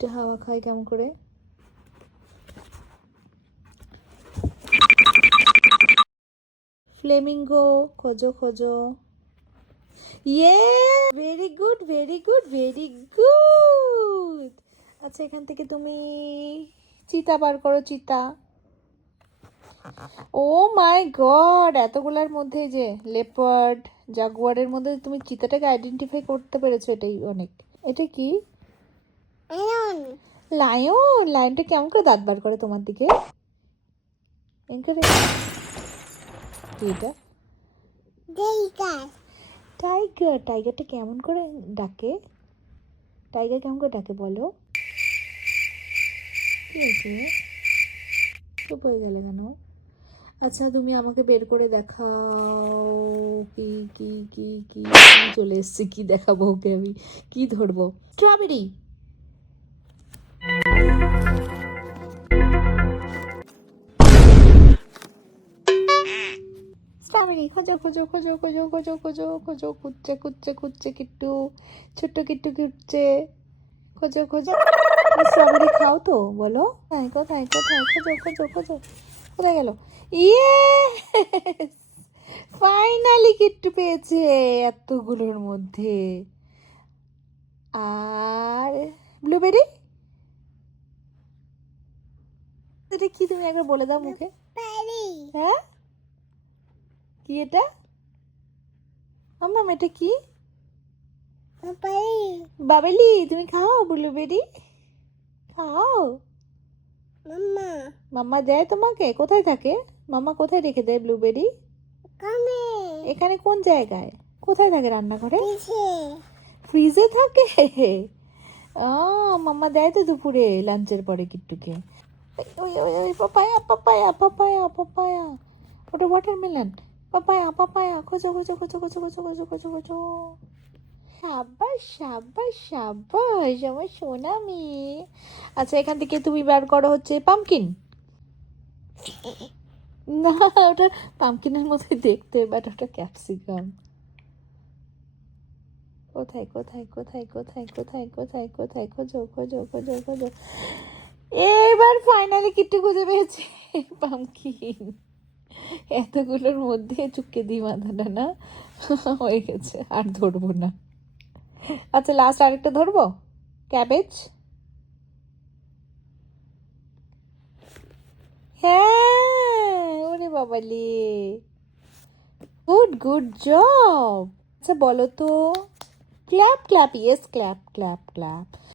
একটু হাওয়া খাই কেমন করে। ফ্লেমিঙ্গো খোঁজো খোঁজো। ইয়ে, very good very good very good. আচ্ছা এখান থেকে তুমি চিতা বার করো, চিতা। ও মাই গড, এতগুলার মধ্যে যে লেপার্ড জাগুয়ারের মধ্যে তুমি চিতাটাকে আইডেন্টিফাই করতে পেরেছো, এটাই অনেক। এটা কি? লায়ন। লায়নটা কেমন করে দাঁত বার করে তোমার দিকে? কি এটা? টাইগার। টাইগারটা কেমন করে ডাকে? টাইগার কেমন করে ডাকে বলো? কি হয়েছে? চুপ হয়ে গেলে কেন? আচ্ছা তুমি আমাকে বের করে দেখাও। কি কি কি কি চলে এসছে, কি দেখাবো ওকে আমি? কি ধরবো? স্ট্রবেরি। স্ট্রবেরি খোঁজো খোঁজো খোঁজো খোঁজো খোঁজো খোঁজো খোঁজো, খুঁজছে খুঁজছে খুঁজছে কিট্টু, ছোট্ট কিট্টু খুঁজছে। খোঁজো খোঁজো। স্ট্রবেরি খাও তো বলো? কোথায় কোথায় কোথায়? খোঁজো খোঁজো খোঁজো। কোথায় গেল? ইয়ে, ফাইনালি কিট্টু পেয়েছে এতগুলোর মধ্যে। আর ব্লুবেরি। এটা কি তুমি একবার বলে দাও মুখে। হ্যাঁ, কি এটা? মাম্মা এটা কি? বাবেলি। তুমি খাও ব্লুবেরি? খাও। মাম্মা দেয় তোমাকে? কোথায় থাকে মাম্মা? কোথায় রেখে দেয় ব্লুবেরি? এখানে কোন জায়গায়? কোথায় থাকে? রান্নাঘরে? ফ্রিজে থাকে। মাম্মা দেয় তো দুপুরে লাঞ্চের পরে কিট্টুকে। ওই ওই ওই পাপায়া পাপায়া পাপায়া পাপায়া, ওটা ওয়াটারমেলন। পাপায়া পাপায়া, খোঁজো খোঁজো খোঁজো খোঁজো খোঁজো খোঁজো খোঁজো খোঁজো। সাবাস সাবাস সাবাস আমার সোনা মেয়ে। আচ্ছা এখান থেকে তুমি বার করো হচ্ছে পামকিন। না, ওটা পামকিনের মতোই দেখতে, বাট ওটা ক্যাপসিকাম। কোথায় কোথায় কোথায় কোথায় কোথায় কোথায় কোথায়? খোঁজো খোঁজো খোঁজো খোঁজো। এবার ফাইনালি কিট্টু খুঁজে পেয়েছে পামকিন। এতগুলোর মধ্যে চুপকে দিই মাথাটা না হয়ে গেছে, আর ধরবো না। আচ্ছা লাস্ট আরেকটা ধরবো, ক্যাবেজ। হ্যাঁ, ওরে বাবালি, গুড গুড জব। আচ্ছা বলো তো, clap clap, yes clap clap clap.